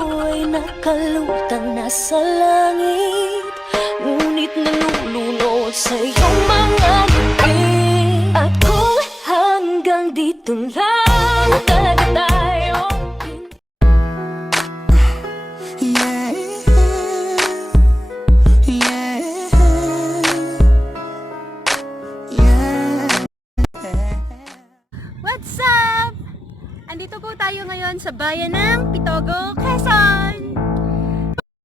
ako'y nakalutang nasa langit, ngunit nalulunod sa iyong mga ngiti. At kung hanggang dito lang talaga tayo. What's up? Andito po tayo ngayon sa bayan ng Pitogo, Quezon.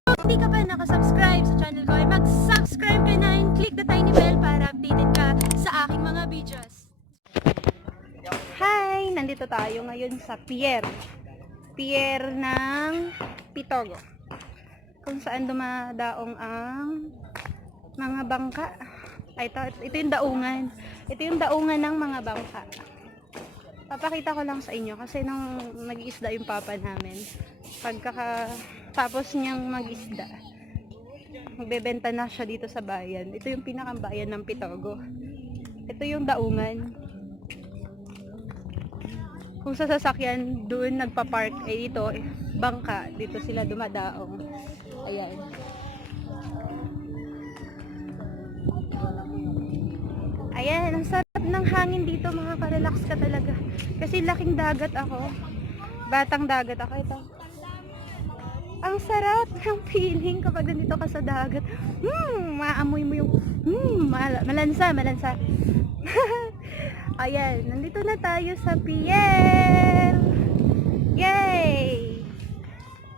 Kung hindi ka pa nakasubscribe sa channel ko, ay mag-subscribe ka na and click the tiny bell para updated ka sa aking mga videos. Hi! Nandito tayo ngayon sa pier ng Pitogo, kung saan dumadaong ang mga bangka. Ay, ito yung daungan. Ito yung daungan ng mga bangka. Papakita ko lang sa inyo kasi nung nag-iisda yung papa namin, tapos niyang mag-isda, magbebenta na siya dito sa bayan. Ito yung pinakambayan ng Pitogo. Ito yung daungan. Kung sa sasakyan doon nagpa-park, dito bangka, dito sila dumadaong. Ayan. Ayan, ang sarap ng hangin dito, makaka-relax ka talaga. Kasi laking dagat ako. Batang dagat ako. Ito. Ang sarap ng feeling kapag nandito ka sa dagat. Maamoy mo yung malansa. Ayan, nandito na tayo sa pier. Yay!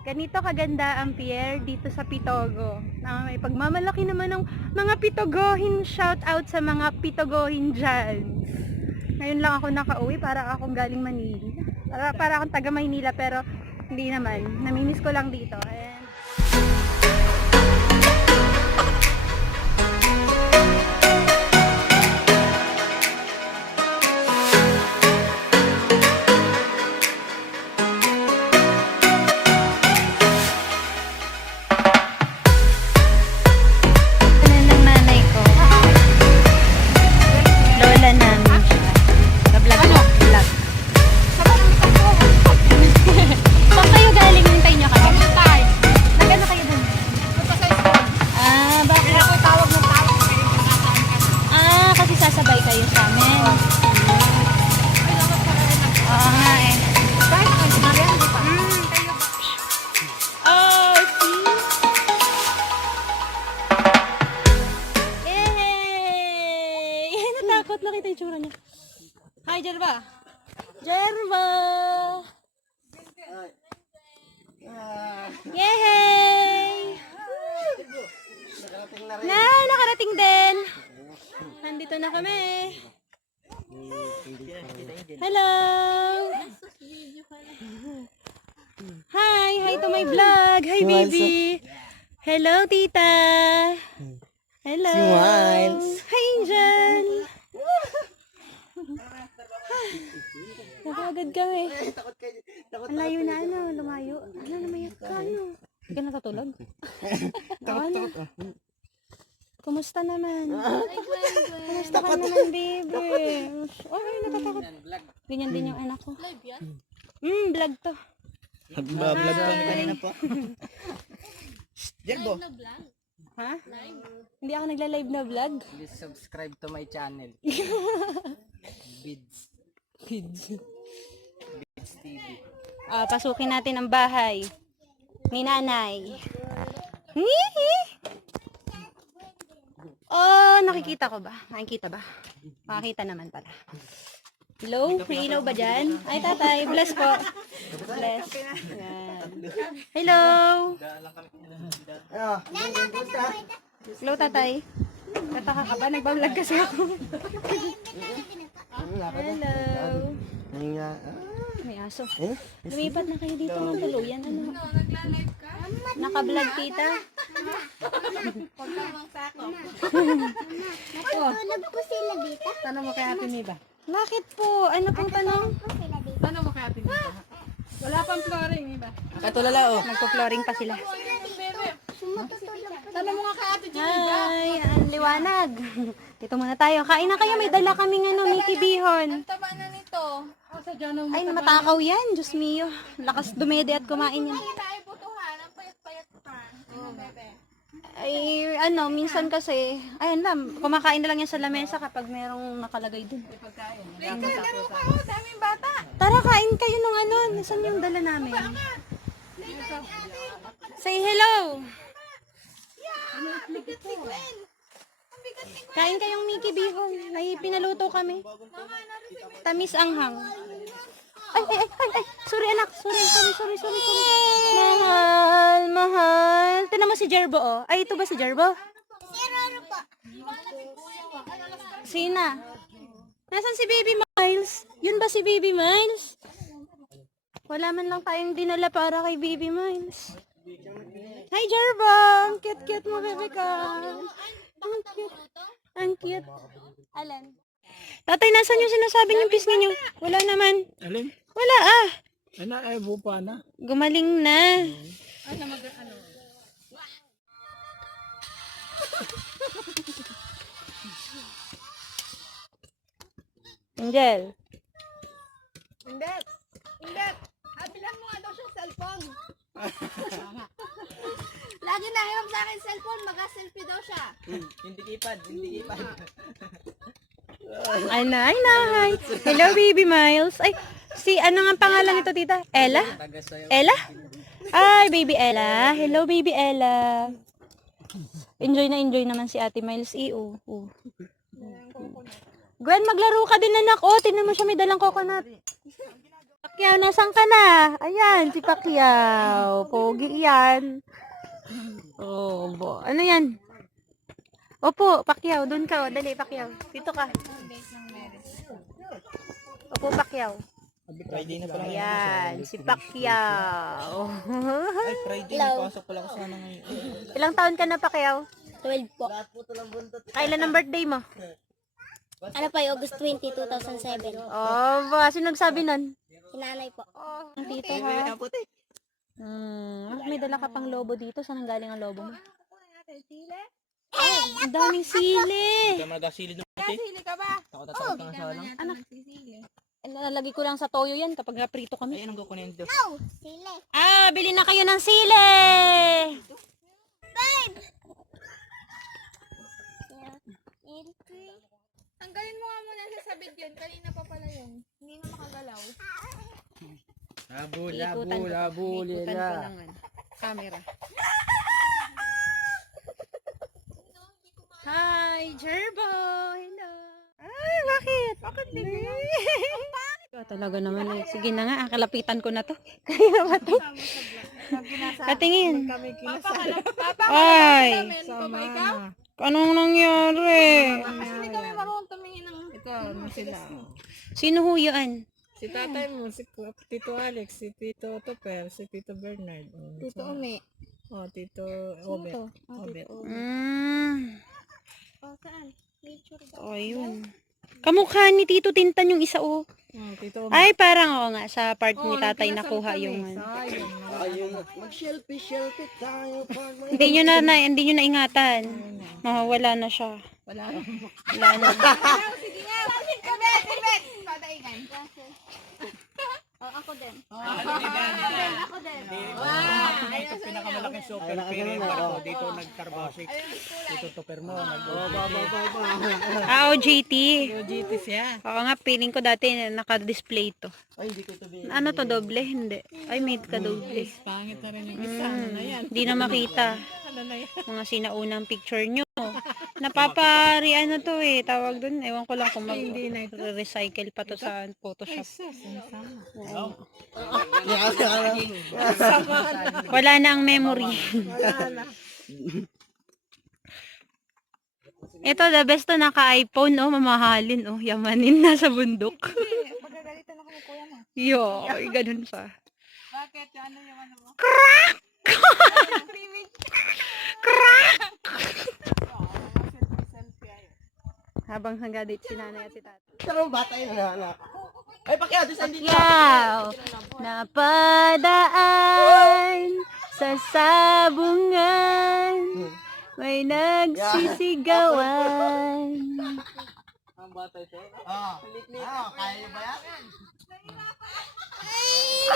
Ganito kaganda ang pier dito sa Pitogo. May pagmamalaki naman ng mga Pitogohin. Shout out sa mga Pitogohin dyan. Ngayon lang ako nakauwi, para akong galing Manila. Para akong taga Maynila, pero hindi naman. Namimiss ko lang dito. Ayan. Sabay kayo sa amin. Oo nga eh. Oh, see? Yay! Natakot. Nakita yung tsura niya. Hi, Jerba! Jerba! Yay! Nakarating din! Nandito na kami. Hello. Hi to my vlog. Hi baby. Hello tita. Hello. Hi Angel. Nakagad kami. Ang layo na lumayo. Lumayo ka Hindi ka natutulog? Kumusta naman? Kumusta ka naman, baby? Okay, natatakot. Ganyan din yung anak ko. Live yan? Vlog to. Vlog po kanina po. Diyan po. Ha? Hindi ako nagla-live na vlog. Please subscribe to my channel. Bids TV. Pasukin natin ang bahay ni nanay. Oh, nakikita ko ba? Nakikita ba? Makikita naman pala. Hello? May ilaw ba dyan? Ay, tatay. Bless po. Bless. Yan. Hello? Hello, tatay. Kataka ka ba? Nagbablog kasi ako. Hello. May aso. Lumipat na kayo dito ng tuluyan. Ano? Naka-vlog, tita? Pagkawang sako. Tulog po sila dito. Tanong mo kay Ate Miba. Bakit po? Ano pong tanong? Po sila dito. Tanong mo kay Ate Miba. Wala pang flooring, Miba. Katulala oh. Nagpo-flooring pa sila. Tanong mo nga kay Ate Hi! Ang liwanag. Dito muna tayo. Kain na kayo. May dala kaming Mickey Bihon. Taba na nito. Sa dyan ang Ay, matakaw yan. Diyos mio. Lakas dumede at kumain yan. Ay, butuhan Ay, ano, minsan kasi, ayun lang, kumakain na lang yan sa lamesa kapag merong nakalagay dun. Daming bata. Tara, kain kayo ng ano, saan yung dala namin? Say hello! Kain kayong Mickey Bihon. May pinaluto kami. Tamis anghang. Ay. Sorry anak. Sorry. Mahal. Tignan mo si Jerbo, oh. Ay, ito ba si Jerbo? Sina? Nasaan si Baby Miles? Yun ba si Baby Miles? Wala man lang tayong dinala para kay Baby Miles. Hi, Jerbo! Ang cute mo, bebe ka. Ang cute. Alan? Tatay, nasan yung sinasabi niyong pisngi niyo? Wala naman. Alin? Wala ah. Ano, bupa na. Gumaling na. Angel. Hindi. Bilan mo nga daw siya cellphone. Lagi na hirap sa akin cellphone, mag-selfie daw siya. Hindi kipad. Ay, hi. Hello, Baby Miles. Ay, ano nga pangalan nito, tita? Ella? Taga sa'yo. Ella? Ay, Baby Ella. Hello, Baby Ella. Enjoy naman si Ate Miles. Gwen, maglaro ka din, anak. Oh, tingnan mo siya, may dalang coconut. Pacquiao, nasan ka na? Ayan, si Pacquiao. Pogi yan. Oh, ano yan? Opo, Pacquiao, dun ka. Dali, Pacquiao. Dito ka. Opo, Pacquiao. Friday na pala. Ayan, si Pacquiao. Ay, Friday. May pasok pala ko sana ngayon. Ilang taon ka na, Pacquiao? 12 po. Kailan ang birthday mo? Ano pa yung August 20, 2007? Oh, ba, sino nagsabi nun? Hinanay po. Ang tito, ha? May dala ka pang lobo dito. Saan ang galing ang lobo mo? Ang daming sili. Kaya magasilid ng puti. Sili ka ba? Takot ka nga sa lang. Anak, nalalagay ko lang sa toyo yan kapag naprito kami. Ay, anong kukunin dito? Sili. Ah, bili na kayo ng sili! Tanggalin mo nga muna siya sa bed yun. Kanina pa pala yun. Hindi na makagalaw. Ikutan ko lang camera. Hi, Jerbo! Hello! Ay, bakit? Bakit talaga naman eh. Sige na nga, kalapitan ko na to. Kaya ba to? Katingin. Ay! Sama. Anong nangyari? Hindi kami marunong tumingin ng... Ito, ano sila? Sino ho yun? Si tatay mo, si Tito Alex, si Tito Topper, si Tito Bernard. Tito Umi. Tito Obet. Obet. Saan? Oh, yun. Kamukha ni Tito Tintan yung isa, oh. Tito Obet. Ay, parang oo nga, sa part ni tatay nakuha yung... Ayun. Mag-selfie tayo. Hindi nyo na ingatan. Wala na siya. Wala. Wala na. Sige nga. Bed. Padaingan. Ako din. Ako din. Ito pinakamalaking super period ako dito nagkarbasik. Dito Topper mo. OJT. GT siya. Oo nga, feeling ko dati naka-display to. Ay, hindi ko ito bin. Ano to, doble? Hindi. Ay, made ka doble. Pangit na rin yung isa. Ano na yan? Hindi na makita. Ano na yan? Mga sinaunang picture nyo. Napaparian na to eh. Tawag dun. Ewan ko lang kung mag-recycle pa to sa Photoshop. Oo. Wala na ang memory. Ito, the best to naka-iPhone, oh. Mamahalin, oh. Yamanin na sa bundok. Pagkagalitan ako ni kuya mo. Yo, ganun pa. Bakit? Ano yung ano mo? Habang hanggadit si nanay at si tatay. Pero bata yun na. Ay, Pacquiao, doon sa hindi Yaw! Napadaan sa sabungan, may nagsisigawan. Ang bata ito? Kaya niyo ba yan?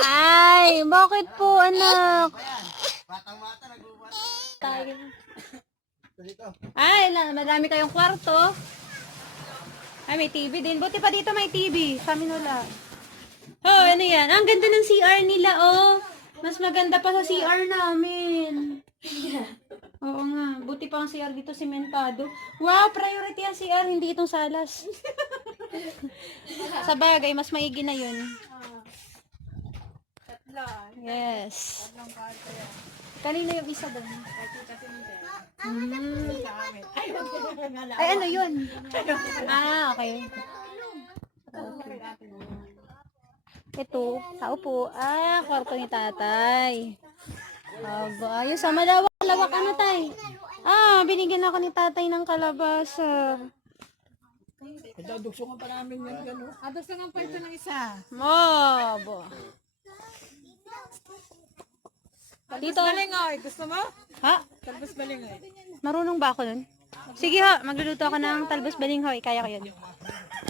Ay, bakit po anak? Batang-bata, nagbubata. Tayo. Ay, madami kayong kwarto. Ay, may TV din. Buti pa dito may TV. Sa amin wala. Oh, ano yan? Ang ganda ng CR nila, oh. Mas maganda pa sa CR namin. Oo nga. Buti pa ang CR dito, sementado. Wow, priority ang CR, hindi itong salas. Sa bagay, mas maigi na yun. Yes. Kanina yung isa doon. Ay, ano yun? Ah, okay. Ito, tao po. Ah, kwarto ni tatay. Aba, ayos. Malawak ano, tay? Ah, binigyan ako ni tatay ng kalabasa. Dadugsungan pa namin yan gano'n. Adus lang ang pwesto ng isa. Mabo. Dito. Balingoy, gusto mo? Ha? Talbos balingoy. Marunong ba ako nun? Sige ho, magluluto ako ng talbos balinghoy. Kaya ko yun.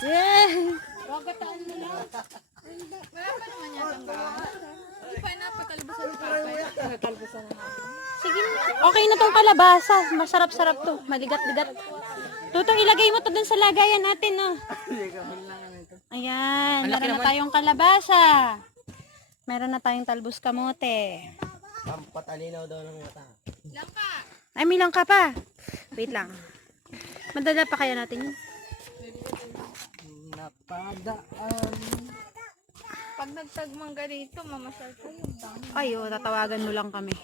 Yeah! Wagataan mo na. Wala pa naman yatang gawa. Hindi pa na, patalbosan mo pa. Talbosan na. Sige, okay na tong kalabasa. Masarap-sarap to. Maligat-ligat. Tutong ilagay mo to dun sa lagayan natin, no? Ayan, meron na tayong kalabasa. Meron na tayong talbos kamote. Pampatalilaw daw ng mata. Langka! Ay, may langka pa. Wait lang. Madala pa kaya natin yun? Napadaan. Pag nagtagmang ganito, mamasal ko yung dami. Ay, oh, tatawagan mo lang kami.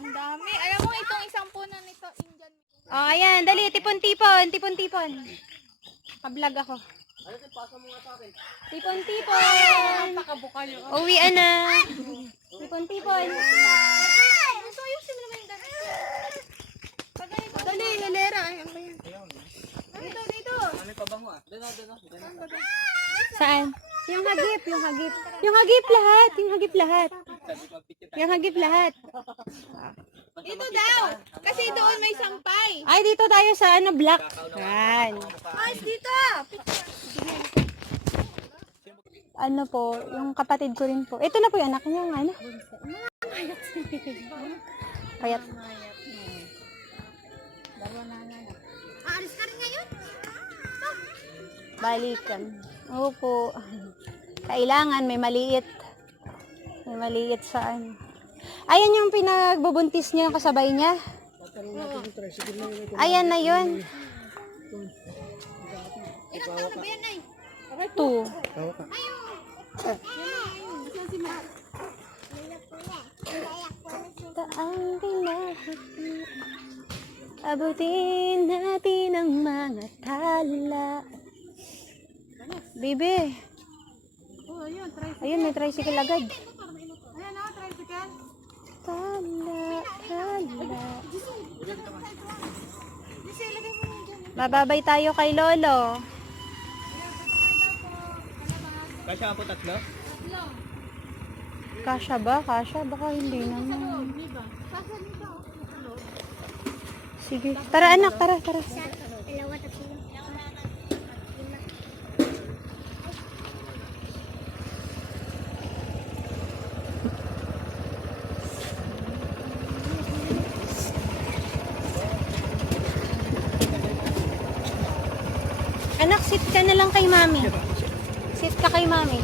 Ang dami. Alam mo, itong isang puno nito, Indian. Oh, ayan, dali, tipon-tipon, tipon-tipon. Pablog ako. Tipon-tipon. Pakabukal yun. Uwian na. Tipon-tipon. Ito, ayusin mo naman yung dami. Dali, hilera. Ay, ano ba yan? Dito. Saan? Yung hagip, yung hagip. Yung hagip lahat, yung hagip lahat. Yung hagip lahat. Dito daw. Kasi doon may sampay. Ay, dito tayo sa ano, black. Yan. Mas dito. Ano po, yung kapatid ko rin po. Ito na po yung anak niya, yung ano. Payat. Aalis ka rin ngayon? Balikan. Opo. Kailangan may maliit. May maliit sa ano. Ayan yung pinagbubuntis niya, yung kasabay niya. Ayan na yun. Ilang taon na ba yan, Nay? Ito. Taang pinahati. Abutin natin ang mga tala. Bibi. Ayun, may tricycle agad. Ayan na, tricycle. Tala, tala. Bababay tayo kay Lolo. Kasi ako tatlo? Kasya ba? Kasya? Baka hindi naman. Sige. Tara anak, tara, tara. Anak, sit ka na lang kay mami. Sit ka kay mami.